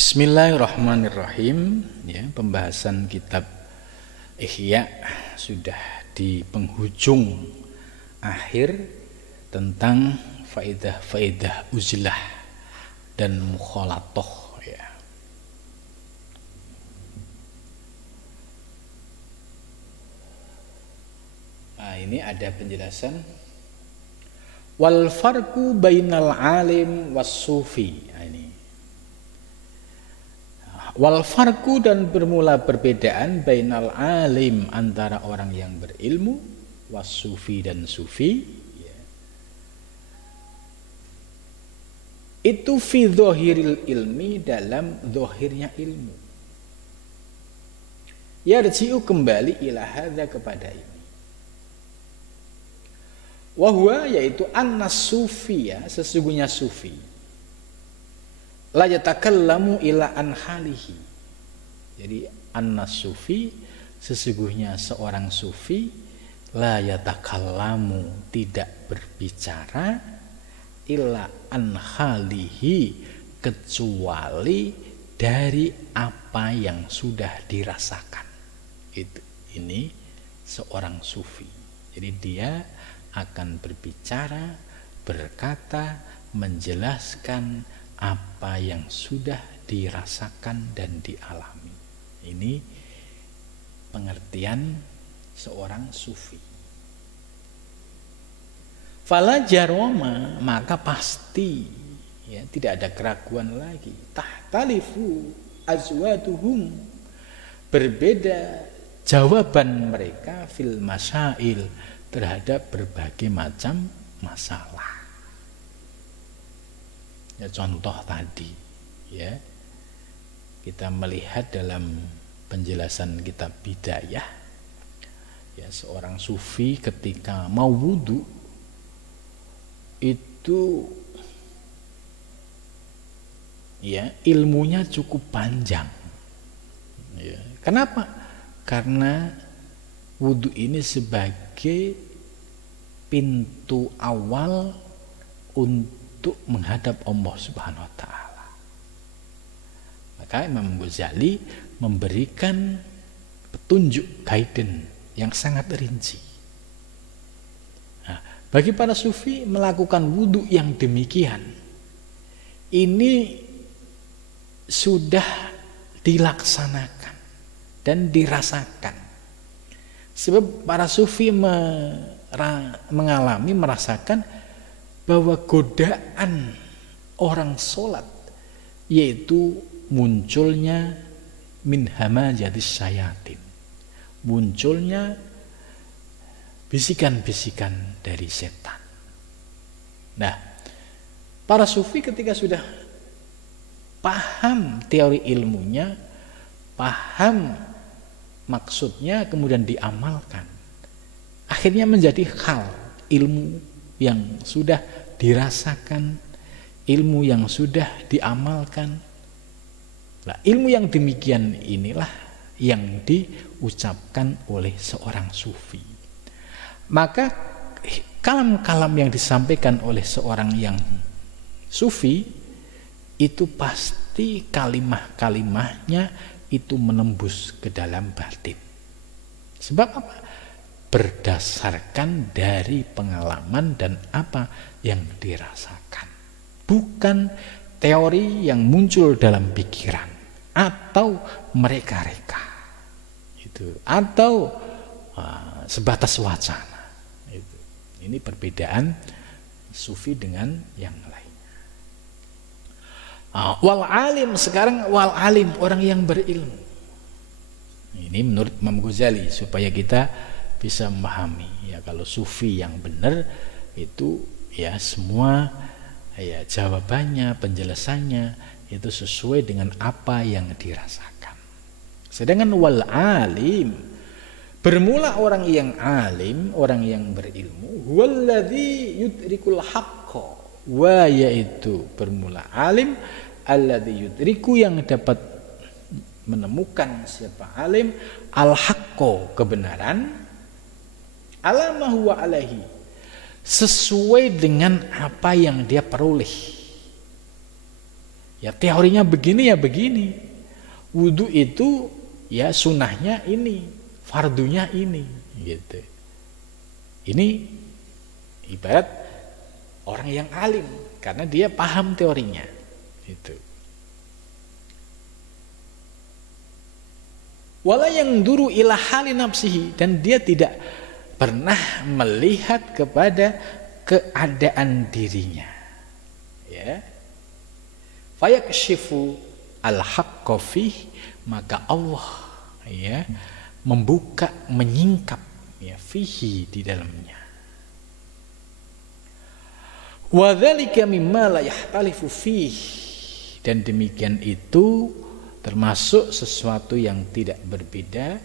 Bismillahirrahmanirrahim. Ya, pembahasan kitab Ihya sudah di penghujung akhir tentang faedah-faedah uzlah dan mukhalatoh ya. Nah, ini ada penjelasan wal farqu bainal alim was sufi. Nah, ini wal farqu dan bermula perbedaan bainal alim antara orang yang berilmu was sufi dan sufi ya. Itu fi dhahiril ilmi, dalam zahirnya ilmu. Yarji'u kembali ila hadza, kepada ini. Wahwa, yaitu annas sufiya, sesungguhnya sufi la yatakallamu ila an halihi. Jadi annas sufi, sesungguhnya seorang sufi, la yatakallamu, tidak berbicara, ila an halihi, kecuali dari apa yang sudah dirasakan. Ini seorang sufi. Jadi dia akan berbicara, berkata, menjelaskan apa yang sudah dirasakan dan dialami. Ini pengertian seorang sufi. Fala jaroma, maka pasti ya, tidak ada keraguan lagi. Tahtalifu azwatuhum, berbeda jawaban mereka fil masail, terhadap berbagai macam masalah. Ya, contoh tadi ya, kita melihat dalam penjelasan kitab Bidayah ya, seorang sufi ketika mau wudu itu ya ilmunya cukup panjang ya. Kenapa? Karena wudu ini sebagai pintu awal untuk menghadap Allah Subhanahu wa ta'ala. Maka Imam Ghazali memberikan petunjuk, guidance yang sangat rinci. Nah, bagi para sufi melakukan wudhu yang demikian, ini sudah dilaksanakan dan dirasakan. Sebab para sufi merasakan bahwa godaan orang sholat, yaitu munculnya min hamajatis syayatin, munculnya bisikan-bisikan dari setan. Nah, para sufi ketika sudah paham teori ilmunya, paham maksudnya, kemudian diamalkan, akhirnya menjadi hal ilmu yang sudah dirasakan, ilmu yang sudah diamalkan. Nah, ilmu yang demikian inilah yang diucapkan oleh seorang sufi. Maka kalam-kalam yang disampaikan oleh seorang yang sufi itu pasti kalimah-kalimahnya itu menembus ke dalam batin. Sebab apa? Berdasarkan dari pengalaman dan apa yang dirasakan, bukan teori yang muncul dalam pikiran atau mereka-reka itu, atau sebatas wacana itu. Ini perbedaan sufi dengan yang lainnya. Wal alim, sekarang wal alim, orang yang berilmu. Ini menurut Imam Ghazali, supaya kita bisa memahami ya, kalau sufi yang benar itu ya semua ya jawabannya, penjelasannya itu sesuai dengan apa yang dirasakan. Sedangkan wal alim, bermula orang yang alim, orang yang berilmu, huwallazi yudrikul haqqa, wa, yaitu bermula alim, alladzi yudriku, yang dapat menemukan siapa alim, al haqqo, kebenaran, ala ma huwa alaihi, sesuai dengan apa yang dia peroleh. Ya teorinya begini ya begini. Wudhu itu ya sunnahnya ini, fardunya ini, gitu. Ini ibarat orang yang alim karena dia paham teorinya, gitu. Wala yang duru ila hali nafsihi, dan dia tidak pernah melihat kepada keadaan dirinya. Ya. Fayakshifu al-haqqa fih, maka Allah ya membuka, menyingkap ya fihi, di dalamnya. Wa dzalika mimma la yahtalifu fih, dan demikian itu termasuk sesuatu yang tidak berbeda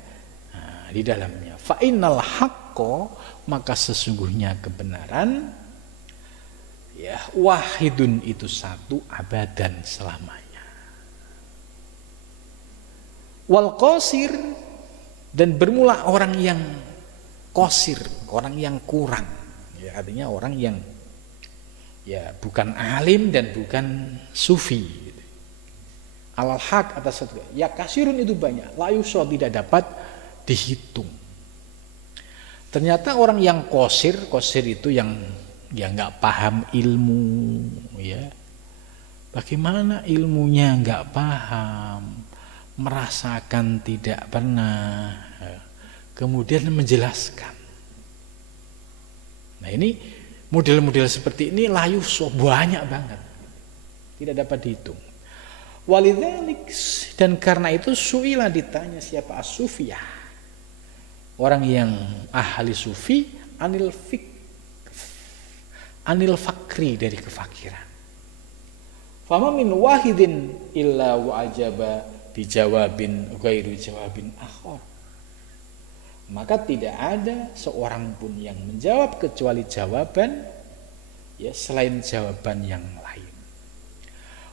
di dalamnya. Fa innal haqqo, maka sesungguhnya kebenaran ya wahidun, itu satu, abadan, selamanya. Wal qasir, dan bermula orang yang qasir, orang yang kurang, ya artinya orang yang ya bukan alim dan bukan sufi, gitu. Alal haq, atas satu, ya kasirun itu banyak, la yusha, tidak dapat dihitung. Ternyata orang yang qasir itu yang ya nggak paham ilmu, ya bagaimana ilmunya nggak paham, merasakan tidak pernah, kemudian menjelaskan. Nah ini model-model seperti ini layu banyak banget, tidak dapat dihitung. Walidzalik, dan karena itu suila, ditanya siapa as-sufiyah, orang yang ahli sufi, anil fakri, dari kefakiran. Fama min wahidin illa wa ajaba dijawabin ghairu jawabin akhar, maka tidak ada seorang pun yang menjawab kecuali jawaban ya selain jawaban yang lain.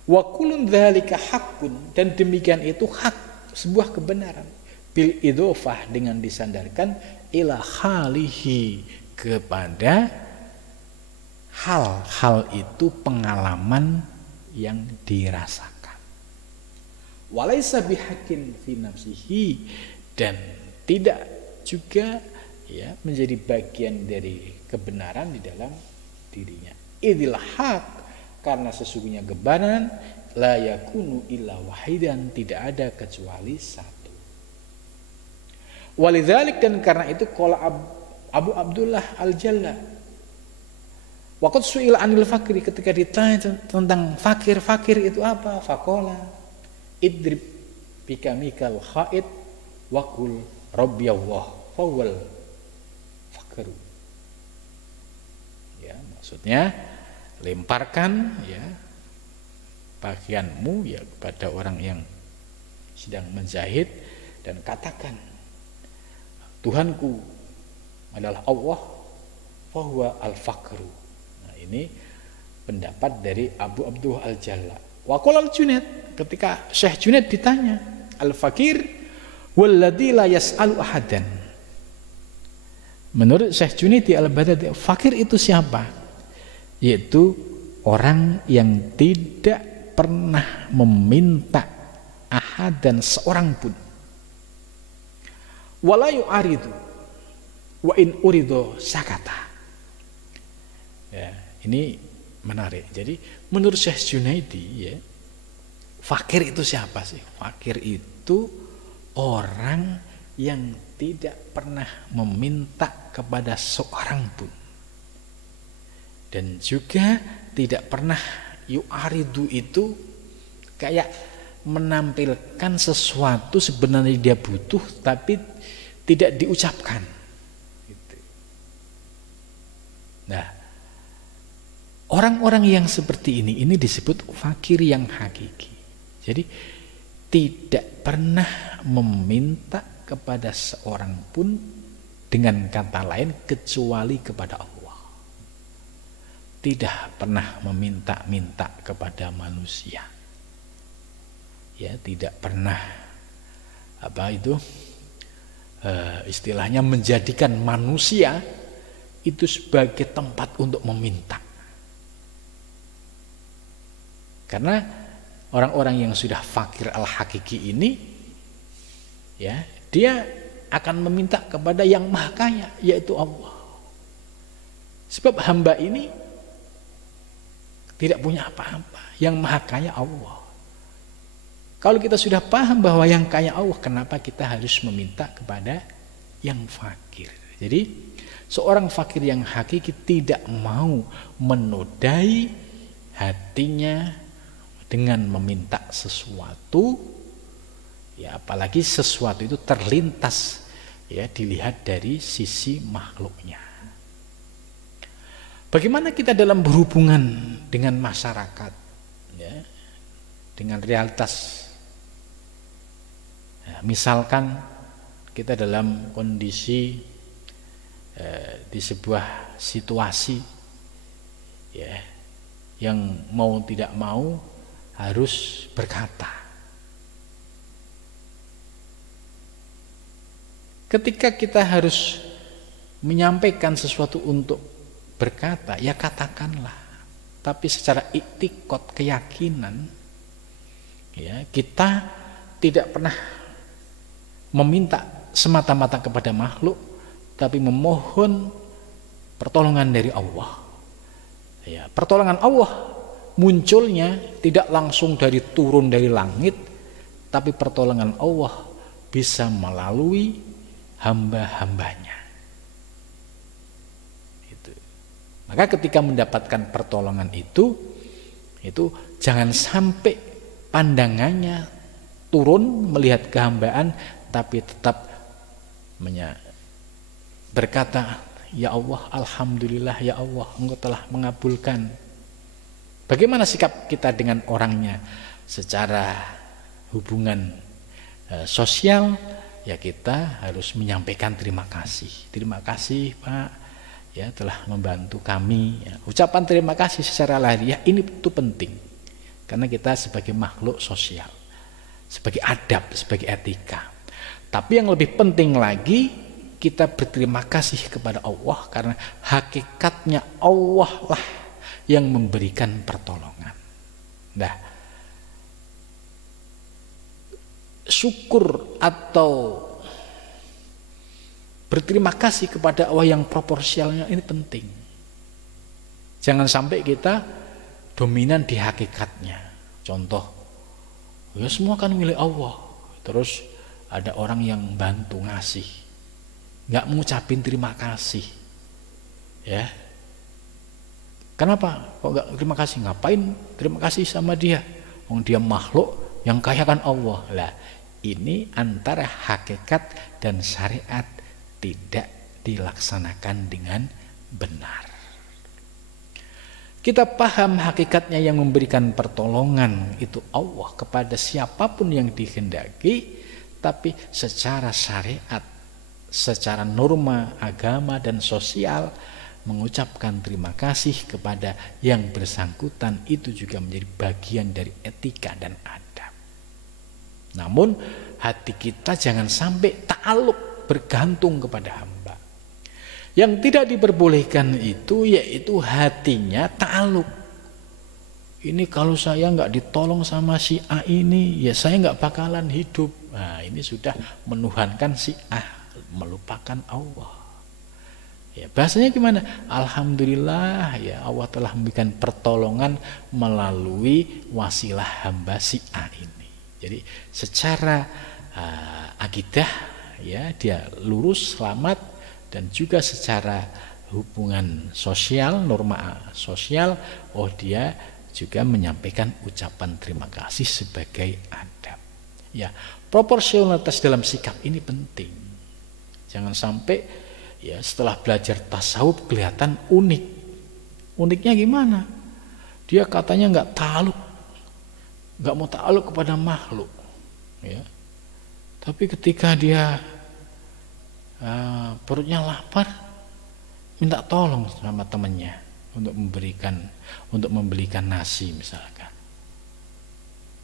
Wa kullun dzalika haqqun, dan demikian itu hak, sebuah kebenaran, bil idhofah, dengan disandarkan ila halihi, kepada hal-hal itu, pengalaman yang dirasakan. Walaysa bihaqqin fi nafsihi, dan tidak juga ya menjadi bagian dari kebenaran di dalam dirinya. Idil haq, karena sesungguhnya kebenaran la yakunu illa wahidan, tidak ada kecuali satu. Walidzalik, dan karena itu qala Abu Abdullah Al-Jalla, waqad su'ila anil fakri, ketika ditanya tentang fakir itu apa? Faqala idrib bikamikal khaid wa qul rabbiyallah fawwal fakru. Ya, maksudnya lemparkan ya pakaianmu ya kepada orang yang sedang menjahit dan katakan, Tuhanku adalah Allah, fahuwa al-fakru. Ini pendapat dari Abu Abdullah Al-Jalla. Wa qala Al-Junaid, ketika Syekh Junaid ditanya, al-fakir walladzi la yas'alu ahadan. Menurut Syekh Junaid Al-Baghdadi, fakir itu siapa? Yaitu orang yang tidak pernah meminta ahadan, seorang pun. Wala yu'aridu wa in urido sakata. Ya, ini menarik. Jadi menurut Syekh Junaidi ya, fakir itu siapa sih? Fakir itu orang yang tidak pernah meminta kepada seorang pun, dan juga tidak pernah yu'aridu, itu kayak menampilkan sesuatu sebenarnya dia butuh tapi tidak diucapkan gitu. Nah, orang-orang yang seperti ini disebut fakir yang hakiki. Jadi tidak pernah meminta kepada seorang pun, dengan kata lain kecuali kepada Allah. Tidak pernah meminta-minta kepada manusia. Ya, tidak pernah istilahnya menjadikan manusia itu sebagai tempat untuk meminta. Karena orang-orang yang sudah fakir al-hakiki ini, ya, dia akan meminta kepada yang maha kaya, yaitu Allah. Sebab hamba ini tidak punya apa-apa, yang maha kaya Allah. Kalau kita sudah paham bahwa yang kaya Allah, kenapa kita harus meminta kepada yang fakir? Jadi seorang fakir yang hakiki tidak mau menodai hatinya dengan meminta sesuatu, ya, apalagi sesuatu itu terlintas, ya, dilihat dari sisi makhluknya. Bagaimana kita dalam berhubungan dengan masyarakat, ya, dengan realitas. Nah, misalkan kita dalam kondisi di sebuah situasi, ya, yang mau tidak mau harus berkata. Ketika kita harus menyampaikan sesuatu untuk berkata, ya katakanlah. Tapi secara iktikad, keyakinan, ya, kita tidak pernah meminta semata-mata kepada makhluk, tapi memohon pertolongan dari Allah. Ya, pertolongan Allah munculnya tidak langsung turun dari langit, tapi pertolongan Allah bisa melalui hamba-hambanya. Itu. Maka ketika mendapatkan pertolongan itu jangan sampai pandangannya turun melihat kehambaan, tapi tetap berkata, ya Allah, alhamdulillah ya Allah, Engkau telah mengabulkan. Bagaimana sikap kita dengan orangnya secara hubungan sosial? Ya, kita harus menyampaikan terima kasih. Terima kasih Pak, ya, telah membantu kami. Ya, ucapan terima kasih secara lahiriah ini itu penting, karena kita sebagai makhluk sosial, sebagai adab, sebagai etika. Tapi yang lebih penting lagi, kita berterima kasih kepada Allah, karena hakikatnya Allah lah yang memberikan pertolongan. Nah, syukur atau berterima kasih kepada Allah yang proporsionalnya ini penting. Jangan sampai kita dominan di hakikatnya. Contoh, ya semua kan milik Allah, terus ada orang yang bantu ngasih, nggak mengucapin terima kasih, ya. Kenapa kok nggak terima kasih? Ngapain terima kasih sama dia? Dia makhluk yang kaya kan Allah. Lah, ini antara hakikat dan syariat tidak dilaksanakan dengan benar. Kita paham hakikatnya, yang memberikan pertolongan itu Allah kepada siapapun yang dikehendaki, tapi secara syariat, secara norma agama dan sosial, mengucapkan terima kasih kepada yang bersangkutan itu juga menjadi bagian dari etika dan adab. Namun hati kita jangan sampai ta'alluq, bergantung kepada hamba. Yang tidak diperbolehkan itu yaitu hatinya ta'alluq. Ini kalau saya nggak ditolong sama si A ini, ya saya nggak bakalan hidup. Nah, ini sudah menuhankan si A, melupakan Allah. Ya, bahasanya gimana? Alhamdulillah, ya Allah telah memberikan pertolongan melalui wasilah hamba si A ini. Jadi secara akidah, ya, dia lurus, selamat, dan juga secara hubungan sosial, norma sosial, dia juga menyampaikan ucapan terima kasih sebagai adab. Ya, proporsionalitas dalam sikap ini penting. Jangan sampai, ya, setelah belajar tasawuf kelihatan unik. Uniknya gimana? Dia katanya nggak ta'alluq, nggak mau ta'alluq kepada makhluk, ya. Tapi ketika dia perutnya lapar, minta tolong sama temannya untuk membelikan nasi misalkan.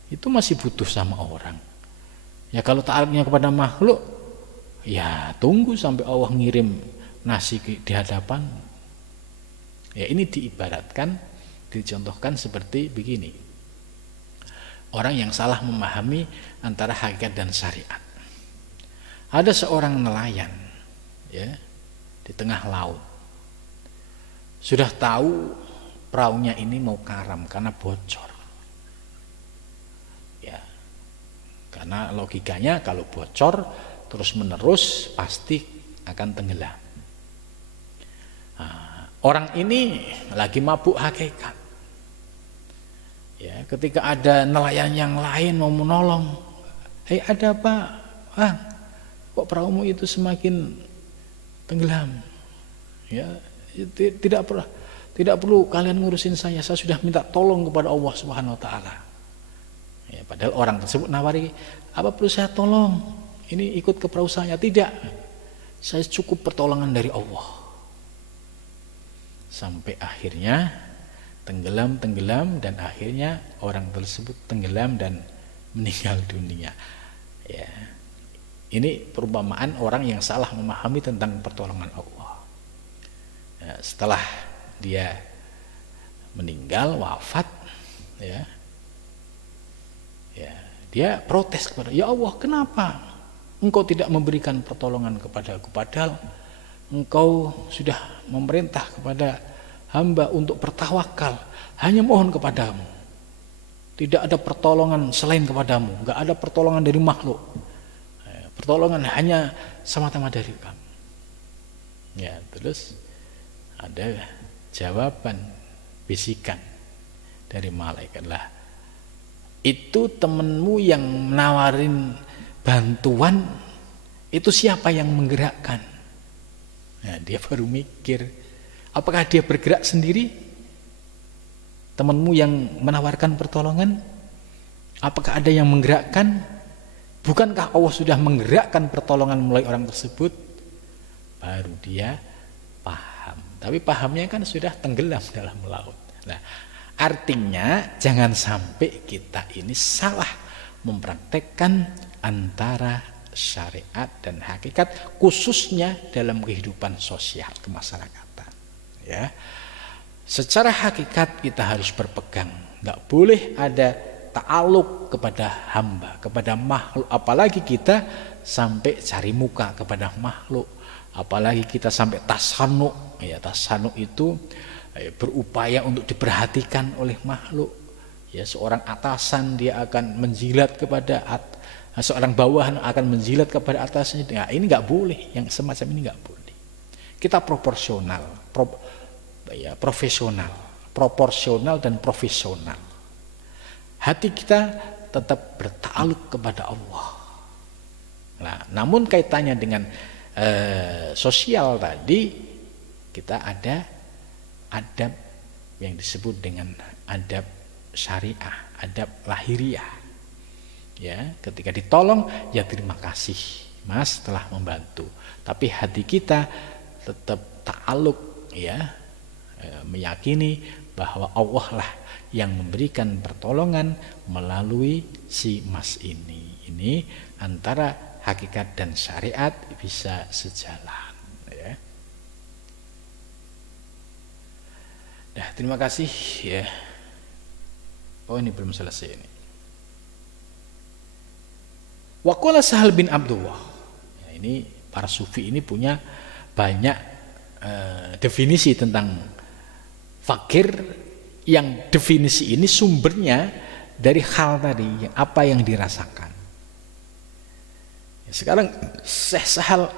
Itu masih butuh sama orang. Ya, kalau ta'alluqnya kepada makhluk, ya tunggu sampai Allah ngirim nasi di hadapan. Ya, ini diibaratkan, dicontohkan seperti begini. orang yang salah memahami antara hakikat dan syariat. Ada seorang nelayan, ya, di tengah laut, sudah tahu perahunya ini mau karam karena bocor, ya, karena logikanya kalau bocor terus menerus pasti akan tenggelam. Nah, orang ini lagi mabuk hakikat, ya, ketika ada nelayan yang lain mau menolong, hei ada apa, kok perahumu itu semakin tenggelam, ya, tidak perlu kalian ngurusin saya sudah minta tolong kepada Allah Subhanahu wa taala. Ya, padahal orang tersebut nawari, apa perlu saya tolong? Ini ikut ke perahu saya. Tidak, saya cukup pertolongan dari Allah. Sampai akhirnya tenggelam dan akhirnya orang tersebut tenggelam dan meninggal dunia. Ya. Ini perumpamaan orang yang salah memahami tentang pertolongan Allah. Ya, setelah dia meninggal, wafat, ya, dia protes kepada, ya Allah, kenapa Engkau tidak memberikan pertolongan kepadaku, padahal Engkau sudah memerintah kepada hamba untuk bertawakal, hanya mohon kepadamu, tidak ada pertolongan selain kepadamu, enggak ada pertolongan dari makhluk, pertolongan hanya semata-mata dari kamu. Ya, terus ada jawaban bisikan dari malaikat, lah itu temenmu yang menawarin bantuan itu siapa yang menggerakkan? Nah, dia baru mikir, apakah dia bergerak sendiri? Temanmu yang menawarkan pertolongan, apakah ada yang menggerakkan? Bukankah Allah sudah menggerakkan pertolongan melalui orang tersebut? Baru dia paham. Tapi pahamnya kan sudah tenggelam dalam laut. Nah, artinya jangan sampai kita ini salah mempraktekkan antara syariat dan hakikat, khususnya dalam kehidupan sosial kemasyarakatan. Ya, secara hakikat kita harus berpegang, nggak boleh ada ta'aluk kepada hamba, kepada makhluk, apalagi kita sampai cari muka kepada makhluk, apalagi kita sampai tasanuk. Ya, tasanuk itu berupaya untuk diperhatikan oleh makhluk. Ya, seorang atasan dia akan menjilat kepada seorang bawahan akan menjilat kepada atasnya. Nah, ini nggak boleh, yang semacam ini nggak boleh. Kita proporsional, profesional, proporsional dan profesional. Hati kita tetap bertakluk kepada Allah. Nah, namun kaitannya dengan sosial tadi, kita ada adab yang disebut dengan adab syariah, adab lahiriah. Ya, ketika ditolong, ya terima kasih Mas telah membantu. Tapi hati kita tetap ta'aluk, ya, meyakini bahwa Allah lah yang memberikan pertolongan melalui si Mas ini. Ini antara hakikat dan syariat bisa sejalan, ya. Nah, terima kasih, ya. Oh, ini belum selesai ini. Waqala Sahal bin Abdullah. Ya, ini para sufi ini punya banyak definisi tentang fakir, yang definisi ini sumbernya dari hal tadi, apa yang dirasakan. Ya, sekarang Syekh Sahal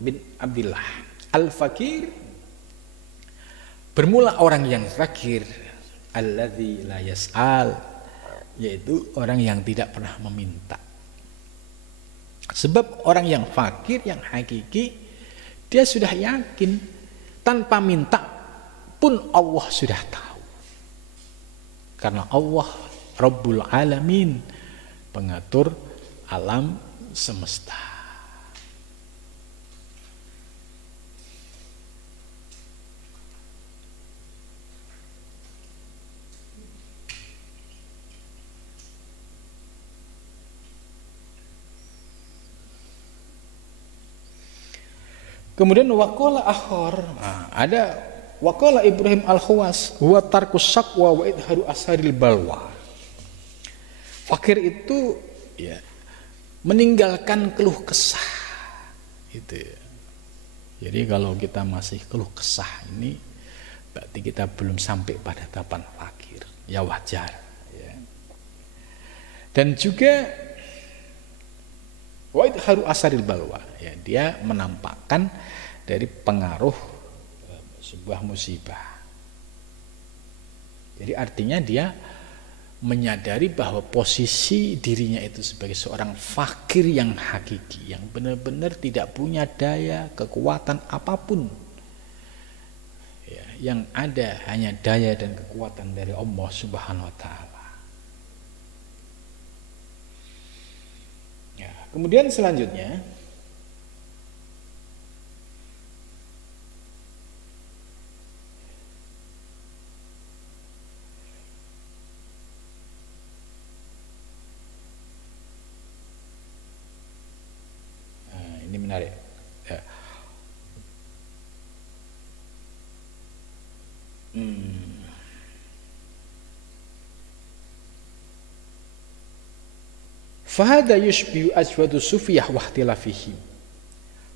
bin Abdullah al-fakir, bermula orang yang fakir, alladzi la yas'al, yaitu orang yang tidak pernah meminta. Sebab orang yang fakir, yang hakiki, dia sudah yakin tanpa minta pun Allah sudah tahu. Karena Allah Rabbul Alamin, pengatur alam semesta. Kemudian waqala akhar, ada waqala Ibrahim al-Khawas, huwa tarkus syaqwa wa idharu asharil balwa. Fakir itu ya meninggalkan keluh kesah itu ya. Jadi kalau kita masih keluh kesah ini berarti kita belum sampai pada tahapan fakir, ya wajar ya. Dan juga wa'id haru asaril balwa ya, dia menampakkan dari pengaruh sebuah musibah. Jadi artinya dia menyadari bahwa posisi dirinya itu sebagai seorang fakir yang hakiki, yang benar-benar tidak punya daya, kekuatan apapun. Ya, yang ada hanya daya dan kekuatan dari Allah Subhanahu wa taala. Ya, kemudian selanjutnya ini menarik ya. Fahada yushbihu ajwadu sufiyah wahtilafihim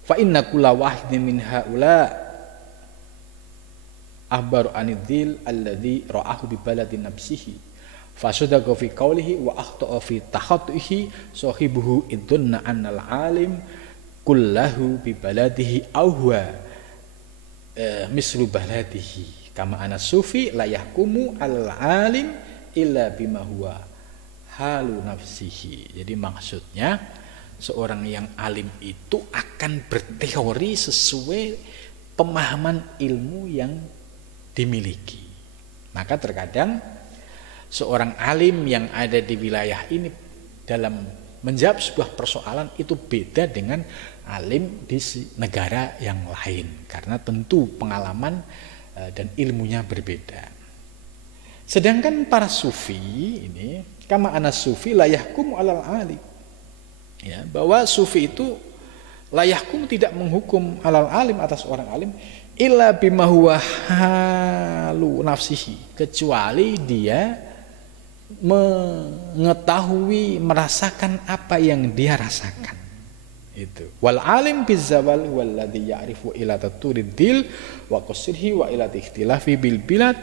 fa inna kulla wahidin min haula ahbaru anidhil alladhi ra'ahu bi baladi nafsihi fasadaqa fi qawlihi wa akhta'a fi takhatuhi sahibuhu idunna annal alim kullahu bi baladihi aw huwa mislu baladihi kama ana sufi la yahkumu al alim illa bima huwa halu nafsihi. Jadi maksudnya seorang yang alim itu akan berteori sesuai pemahaman ilmu yang dimiliki. Maka terkadang seorang alim yang ada di wilayah ini dalam menjawab sebuah persoalan itu beda dengan alim di negara yang lain karena tentu pengalaman dan ilmunya berbeda. Sedangkan para sufi ini kama ana sufi la yahkumu alal alim. Ya, bahwa sufi itu la yahkum tidak menghukum alal alim atas orang alim illa bima huwa halu nafsihi, kecuali dia mengetahui merasakan apa yang dia rasakan. Itu wal alim bizawal walladzi ya'rifu ila taturidil wa qasrihi wa ila ikhtilafi bil bilad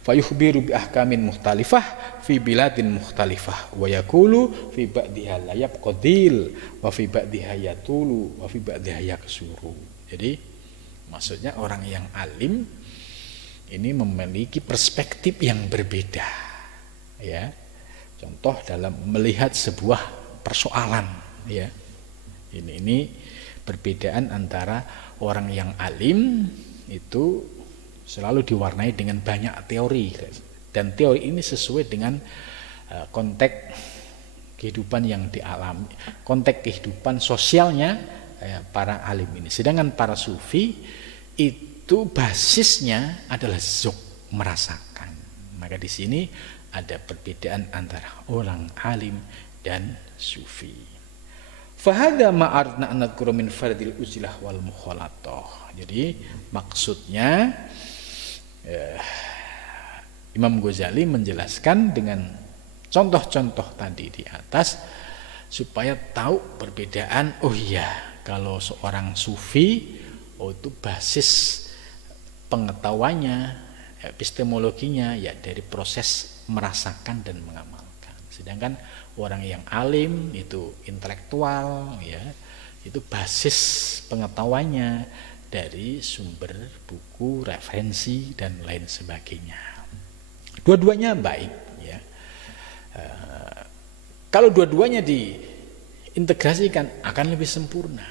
fayukhbiru bi ahkamin mukhtalifah fi biladin mukhtalifah wa yaqulu fi ba'diha la yabqadil wa fi ba'diha yatulu wa fi ba'diha yaksuru. Jadi maksudnya orang yang alim ini memiliki perspektif yang berbeda ya. Contoh dalam melihat sebuah persoalan ya. Ini perbedaan antara orang yang alim itu selalu diwarnai dengan banyak teori dan teori ini sesuai dengan konteks kehidupan yang dialami, konteks kehidupan sosialnya para alim ini. Sedangkan para sufi itu basisnya adalah zuk, merasakan. Maka di sini ada perbedaan antara orang alim dan sufi. Fahada ma'arna anadkuru min fardil uzlah wal mukhalatah. Jadi maksudnya Imam Ghazali menjelaskan dengan contoh-contoh tadi di atas supaya tahu perbedaan. Oh iya, kalau seorang sufi itu basis pengetahuannya, epistemologinya ya dari proses merasakan dan mengamalkan. Sedangkan orang yang alim itu intelektual ya, itu basis pengetahuannya dari sumber buku, referensi dan lain sebagainya. Dua-duanya baik ya. Kalau dua-duanya diintegrasikan akan lebih sempurna.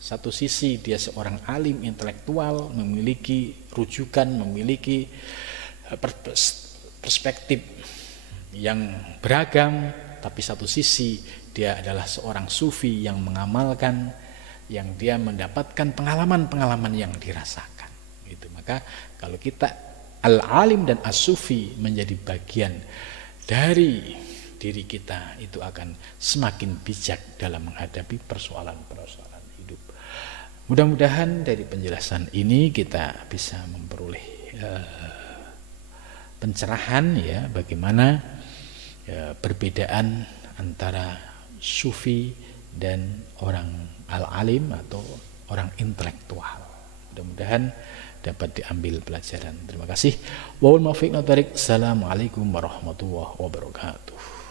Satu sisi dia seorang alim intelektual, memiliki rujukan, memiliki perspektif yang beragam, tapi satu sisi dia adalah seorang sufi yang mengamalkan, yang dia mendapatkan pengalaman-pengalaman yang dirasakan. Gitu. Maka kalau kita al-alim dan as-sufi menjadi bagian dari diri kita, itu akan semakin bijak dalam menghadapi persoalan-persoalan hidup. Mudah-mudahan dari penjelasan ini kita bisa memperoleh pencerahan ya bagaimana perbedaan antara sufi dan orang al-alim atau orang intelektual. Mudah-mudahan dapat diambil pelajaran. Terima kasih. Wal muwaffiq. Assalamualaikum warahmatullahi wabarakatuh.